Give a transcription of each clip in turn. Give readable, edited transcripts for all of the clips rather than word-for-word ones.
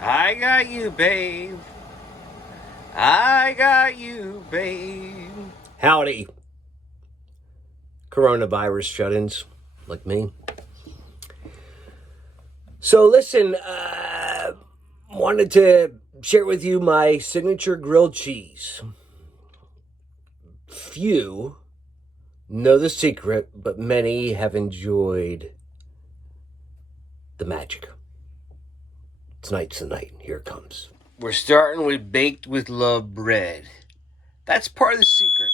I got you, babe. I got you, babe. Howdy, coronavirus shut-ins like me. So listen, wanted to share with you my signature grilled cheese. Few know the secret, but many have enjoyed the magic. Tonight's the night. Here it comes. We're starting with baked with love bread. That's part of the secret.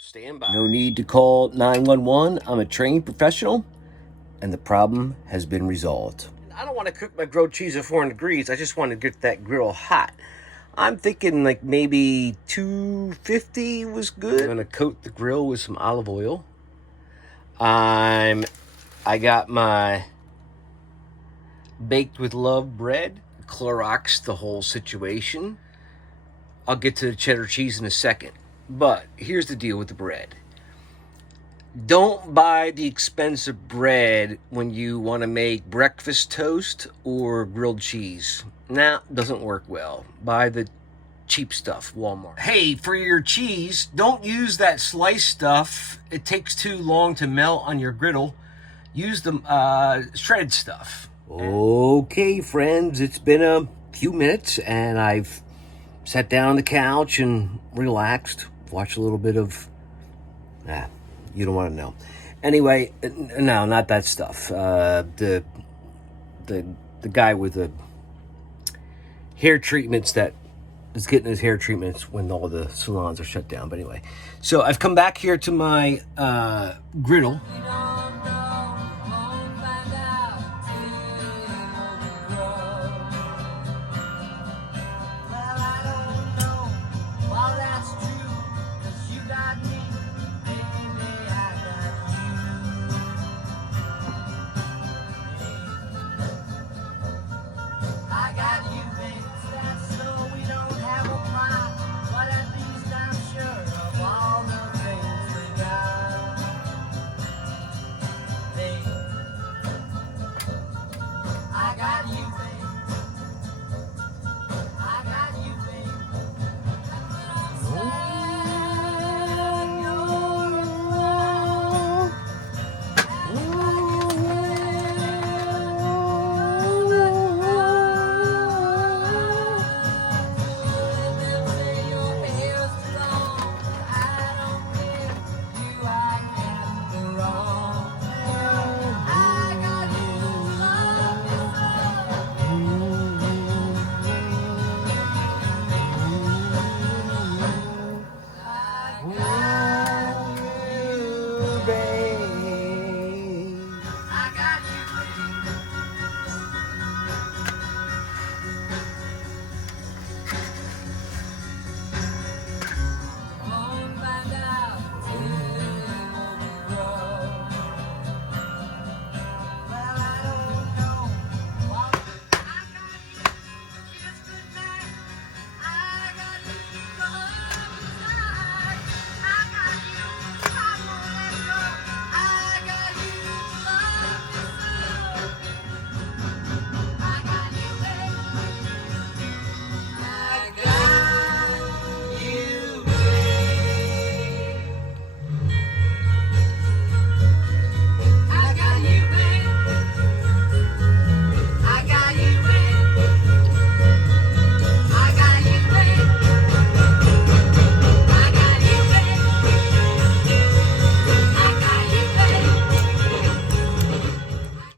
Stand by. No need to call 911. I'm a trained professional, and the problem has been resolved. I don't want to cook my grilled cheese at 400 degrees. I just want to get that grill hot. I'm thinking like maybe 250 was good. I'm going to coat the grill with some olive oil. I got my baked with love bread. Clorox the whole situation. I'll get to the cheddar cheese in a second. But here's the deal with the bread. Don't buy the expensive bread when you want to make breakfast toast or grilled cheese. Nah, doesn't work well. Buy the cheap stuff, Walmart. Hey, for your cheese, don't use that sliced stuff. It takes too long to melt on your griddle. Use the shredded stuff. Okay, friends, it's been a few minutes and I've sat down on the couch and relaxed. Watched a little bit of... you don't want to know. Anyway, no, not that stuff. The guy with the hair treatments that is getting his hair treatments when all the salons are shut down. But anyway, so I've come back here to my griddle.